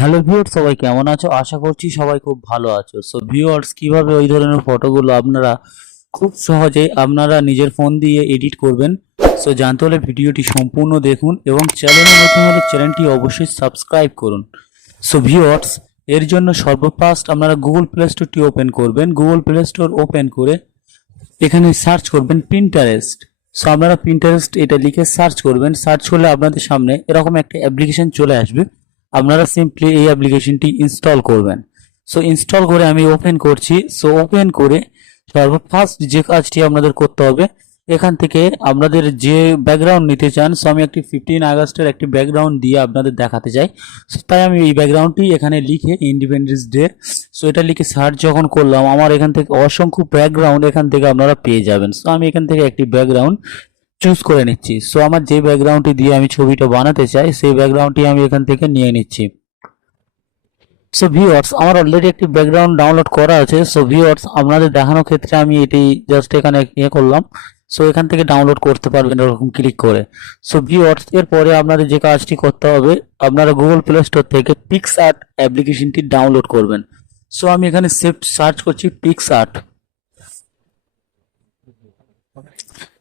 Hello viewers, সবাই কেমন আছো? আশা করছি সবাই খুব ভালো আছো। সো ভিউয়ার্স, কিভাবে ওই ধরনের ফটোগুলো আপনারা খুব সহজে আপনারা নিজের ফোন দিয়ে এডিট করবেন, সো জানতে হলে ভিডিওটি সম্পূর্ণ দেখুন এবং চ্যানেলে নতুন হলে চ্যানেলটি অবশ্যই সাবস্ক্রাইব করুন। সো ভিউয়ার্স, এর জন্য সর্বফার্স্ট আপনারা গুগল প্লে স্টোরটি ওপেন করবেন। গুগল প্লে স্টোর ওপেন করে এখানে সার্চ করবেন পিন্টারেস্ট। সো আপনারা পিন্টারেস্ট এটা লিখে সার্চ করবেন। সার্চ করলে আপনাদের সামনে এরকম একটা অ্যাপ্লিকেশন চলে আসবে। আপনারা সিম্পলি এই অ্যাপ্লিকেশনটি ইনস্টল করবেন। সো ইনস্টল করে আমি ওপেন করছি। সো ওপেন করে সর্বফার্স্ট যে কাজটি আপনাদের করতে হবে, এখান থেকে আপনাদের যে ব্যাকগ্রাউন্ড নিতে চান, সো আমি একটি 15 আগস্টের একটি ব্যাকগ্রাউন্ড দিয়ে আপনাদের দেখাতে চাই। সো তাই আমি এই ব্যাকগ্রাউন্ডটি এখানে লিখে ইন্ডিপেন্ডেন্স ডে, সো এটা লিখে সার্চ যখন করলাম, আমার এখান থেকে অসংখ্য ব্যাকগ্রাউন্ড এখান থেকে আপনারা পেয়ে যাবেন। সো আমি এখান থেকে একটি ব্যাকগ্রাউন্ড চুজ করে নিচ্ছি। সো আমার যে ব্যাকগ্রাউন্ডটি দিয়ে আমি ছবিটা বানাতে চাই, সেই ব্যাকগ্রাউন্ডটি আমি এখান থেকে নিয়ে নিচ্ছি। সো ভিউয়ার্স, আমার অলরেডি একটি ব্যাকগ্রাউন্ড ডাউনলোড করা আছে। সো ভিউয়ার্স, আপনাদের দেখানোর ক্ষেত্রে আমি এটি জাস্ট এখানে করলাম। সো এখান থেকে ডাউনলোড করতে পারবেন এরকম ক্লিক করে। সো ভিউয়ার্স, এরপরে আপনাদের যে কাজটি করতে হবে, আপনারা গুগল প্লে স্টোর থেকে পিক্সআর্ট অ্যাপ্লিকেশনটি ডাউনলোড করবেন। সো আমি এখানে সার্চ করছি পিক্সআর্ট।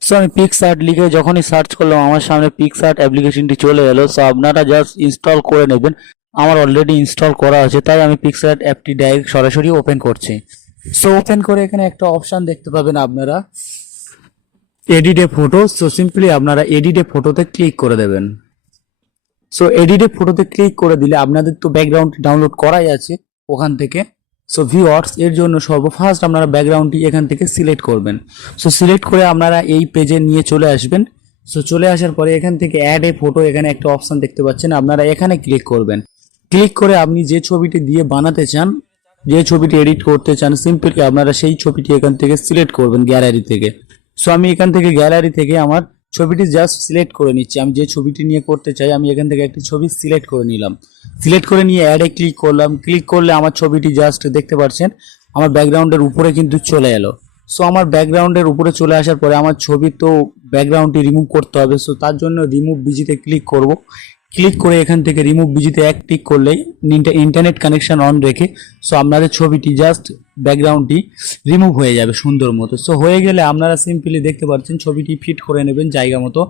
সো আমি পিক্সআর্ট লিখে যখনই সার্চ করলাম, আমার সামনে পিক্সআর্ট অ্যাপ্লিকেশনটি চলে এলো। সো আপনারা জাস্ট ইনস্টল করে নেবেন। আমার অলরেডি ইনস্টল করা আছে, তাই আমি পিক্সআর্ট অ্যাপটি ডাইরেক্ট সরাসরি ওপেন করছি। সো ওপেন করে এখানে একটা অপশন দেখতে পাবেন আপনারা, এডিট এ ফটো। সো সিম্পলি আপনারা এডিট এ ফটোতে ক্লিক করে দেবেন। সো এডিট এ ফটোতে ক্লিক করে দিলে আপনাদের তো ব্যাকগ্রাউন্ড ডাউনলোড করাই আছে ওখান থেকে। সো ভিউয়ার্স, এর জন্য সর্বফার্স্ট আপনারা ব্যাকগ্রাউন্ডটি এখান থেকে সিলেক্ট করবেন। সো সিলেক্ট করে আপনারা এই পেজে নিয়ে চলে আসবেন। সো চলে আসার পরে এখান থেকে অ্যাড এ ফটো, এখানে একটা অপশন দেখতে পাচ্ছেন, আপনারা এখানে ক্লিক করবেন। ক্লিক করে আপনি যে ছবিটি দিয়ে বানাতে চান, যে ছবিটি এডিট করতে চান, সিম্পলি আপনারা সেই ছবিটি এখান থেকে সিলেক্ট করবেন গ্যালারি থেকে। সো আমি এখান থেকে গ্যালারি থেকে আমার ছবিটি জাস্ট সিলেক্ট করে নিচ্ছি। আমি যে ছবিটি নিয়ে করতে চাই, আমি এখান থেকে একটি ছবি সিলেক্ট করে নিলাম। সিলেক্ট করে নিয়ে অ্যাডে ক্লিক করলাম। ক্লিক করলে আমার ছবিটি জাস্ট দেখতে পাচ্ছেন আমার ব্যাকগ্রাউন্ডের উপরে কিন্তু চলে এলো। সো আমার ব্যাকগ্রাউন্ডের উপরে চলে আসার পরে আমার ছবি তো ব্যাকগ্রাউন্ডটি রিমুভ করতে হবে। সো তার জন্য রিমুভ বিজিতে ক্লিক করব। ক্লিক করে এখান থেকে রিমুভ বিজিতে এক ক্লিক করলেই ইন্টারনেট কানেকশন অন রেখে সো আপনাদের ছবিটি জাস্ট ব্যাকগ্রাউন্ডটি রিমুভ হয়ে যাবে সুন্দর মতো। সো হয়ে গেলে আপনারা সিম্পলি দেখতে পাচ্ছেন ছবিটি ফিট করে নেবেন জায়গা মতো,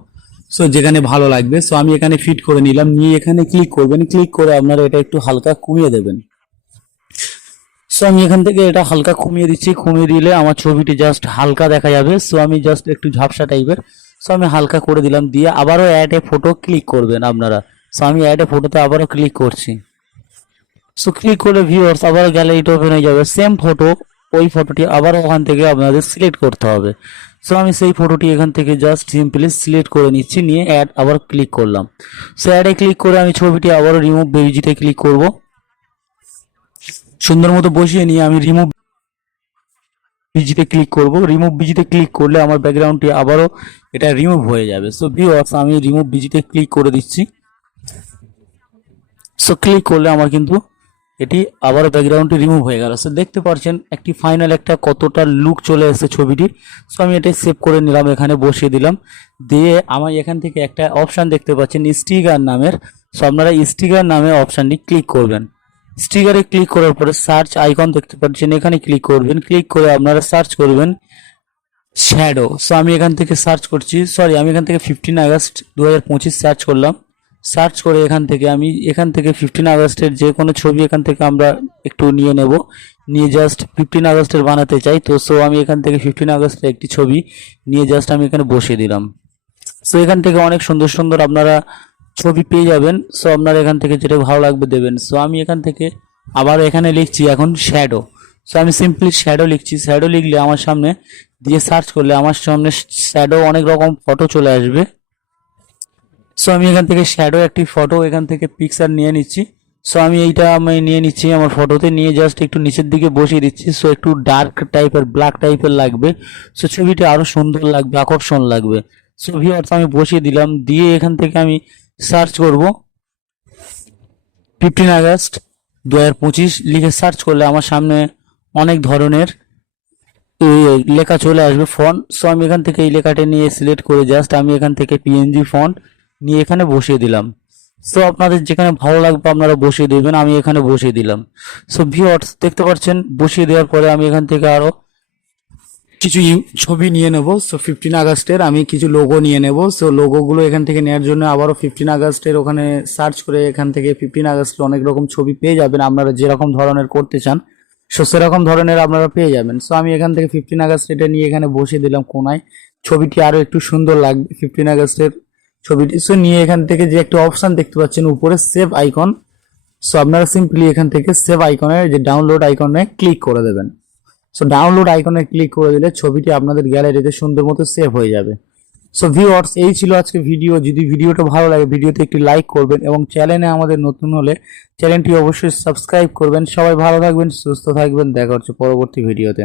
সো যেখানে ভালো লাগবে। সো আমি এখানে ফিট করে নিলাম, নিয়ে এখানে ক্লিক করবেন। ক্লিক করে আপনারা এটা একটু হালকা কমিয়ে দেবেন। সো আমি এখান থেকে এটা হালকা কমিয়ে দিচ্ছি। কমিয়ে দিলে আমার ছবিটি জাস্ট হালকা দেখা যাবে। সো আমি জাস্ট একটু ঝাপসা টাইপের, সো আমি হালকা করে দিলাম। দিয়ে আবারও অ্যাড এ ফটো ক্লিক করবেন আপনারা। সো আমি অ্যাড এ ফটোতে আবারও ক্লিক করছি। সো ক্লিক করে ভিউয়ার্স আবার গ্যালারিটা ওপেন হয়ে যাবে। সেম ফটো, ওই ফটোটি আবার ওখান থেকে আপনাদের সিলেক্ট করতে হবে। সো আমি সেই ফটোটি এখান থেকে জাস্ট সিম্পলি সিলেক্ট করে নিচ্ছি, নিয়ে অ্যাড আবার ক্লিক করলাম। সো অ্যাডে ক্লিক করে আমি ছবিটি আবারও রিমুভ বেবিজিতে ক্লিক করব। সুন্দর মতো বসিয়ে নিয়ে আমি রিমুভ বিজিতে ক্লিক করব। রিমুভ বিজিতে ক্লিক করলে আমার ব্যাকগ্রাউন্ডটি আবারও এটা রিমুভ হয়ে যাবে। সো ভিউয়ার্স, আমি রিমুভ বিজিতে ক্লিক করে দিচ্ছি। সো ক্লিক করলে আমার কিন্তু এটি আবারও ব্যাকগ্রাউন্ডটি রিমুভ হয়ে গেল। সো দেখতে পাচ্ছেন একটি ফাইনাল একটা কতটা লুক চলে এসেছে ছবিটির। সো আমি এটাই সেভ করে নিলাম, এখানে বসিয়ে দিলাম। দিয়ে আমার এখান থেকে একটা অপশান দেখতে পাচ্ছেন স্টিকার নামের। সো আপনারা স্টিকার নামে অপশানটি ক্লিক করবেন। স্টিকারে ক্লিক করার পরে সার্চ আইকন দেখতে পাচ্ছেন, এখানে ক্লিক করবেন। ক্লিক করে আপনারা সার্চ করবেন শ্যাডো। সো আমি এখান থেকে সার্চ করছি, আমি এখান থেকে 15 আগস্ট 2025 সার্চ করলাম। সার্চ করে আমি এখান থেকে 15 আগস্টের যে কোনো ছবি এখান থেকে আমরা একটু নিয়ে নেব। নিয়ে জাস্ট 15 আগস্টের বানাতে চাই তো। সো আমি এখান থেকে 15 আগস্টের একটি ছবি নিয়ে জাস্ট আমি এখানে বসিয়ে দিলাম। সো এখান থেকে অনেক সুন্দর সুন্দর আপনারা ছবি পেয়ে যাবেন। সো আপনারা এখান থেকে যেটা ভালো লাগবে দেবেন। সো আমি এখান থেকে আবার এখানে লিখছি এখন শ্যাডো। সো আমি সিম্পলি শ্যাডো লিখছি। শ্যাডো লিখলে আমার সামনে দিয়ে সার্চ করলে আমার সামনে শ্যাডো অনেক রকম ফটো চলে আসবে। সো আমি এখান থেকে শ্যাডো একটি ফটো এখান থেকে পিকচার নিয়ে নিচ্ছি। সো আমি নিয়ে নিচ্ছি আমার ফটোতে, নিয়ে জাস্ট একটু নিচের দিকে বসিয়ে দিচ্ছি। সো একটু ডার্ক টাইপের, ব্ল্যাক টাইপের লাগবে। সো ছবিটা আরো সুন্দর লাগবে, আকর্ষণ লাগবে। সো ভিউয়ার্স, আমি বসিয়ে দিলাম। দিয়ে এখান থেকে আমি সার্চ করব 15 আগস্ট 2025 লিখে সার্চ করলে আমার সামনে অনেক ধরনের লেখা চলে আসবে, ফন্ট। সো আমি এখান থেকে এই লেখাটা নিয়ে সিলেক্ট করে জাস্ট আমি এখান থেকে পিএনজি ফন্ট নিয়ে এখানে বসিয়ে দিলাম। সো আপনাদের যেখানে ভালো লাগবে আপনারা বসিয়ে দেবেন, আমি এখানে বসিয়ে দিলাম। সো ভিউয়ার্স দেখতে পাচ্ছেন বসিয়ে দেওয়ার পরে আমি এখান থেকে আরো কিছু ছবি নিয়ে নেব। সো 15 আগস্টের আমি কিছু লোগো নিয়ে নেব। সো লোগোগুলো এখান থেকে নেওয়ার জন্য আবারও 15 আগস্টের ওখানে সার্চ করে এখান থেকে 15 আগস্টের অনেক রকম ছবি পেয়ে যাবেন, আপনারা যেরকম ধরনের করতে চান সো সেরকম ধরনের আপনারা পেয়ে যাবেন। সো আমি এখান থেকে 15 আগস্ট এটা নিয়ে এখানে বসিয়ে দিলাম কোনায়, ছবিটি আরো একটু সুন্দর লাগবে 15 আগস্টের ছবিটি। সো নিয়ে এখান থেকে যে একটা অপশন দেখতে পাচ্ছেন উপরে সেভ আইকন, সো আপনারা সিম্পলি এখান থেকে সেভ আইকনের যে ডাউনলোড আইকনে ক্লিক করে দেবেন। সো ডাউনলোড আইকনে ক্লিক করে দিলে ছবিটি আপনাদের গ্যালারিতে সুন্দর মতো সেভ হয়ে যাবে। সো ভিউয়ার্স এই ছিল আজকে ভিডিও। যদি ভিডিওটা ভালো লাগে ভিডিওতে একটি লাইক করবেন এবং চ্যানেলে আমাদের নতুন হলে চ্যানেলটি অবশ্যই সাবস্ক্রাইব করবেন। সবাই ভালো থাকবেন, সুস্থ থাকবেন, দেখা হচ্ছে পরবর্তী ভিডিওতে।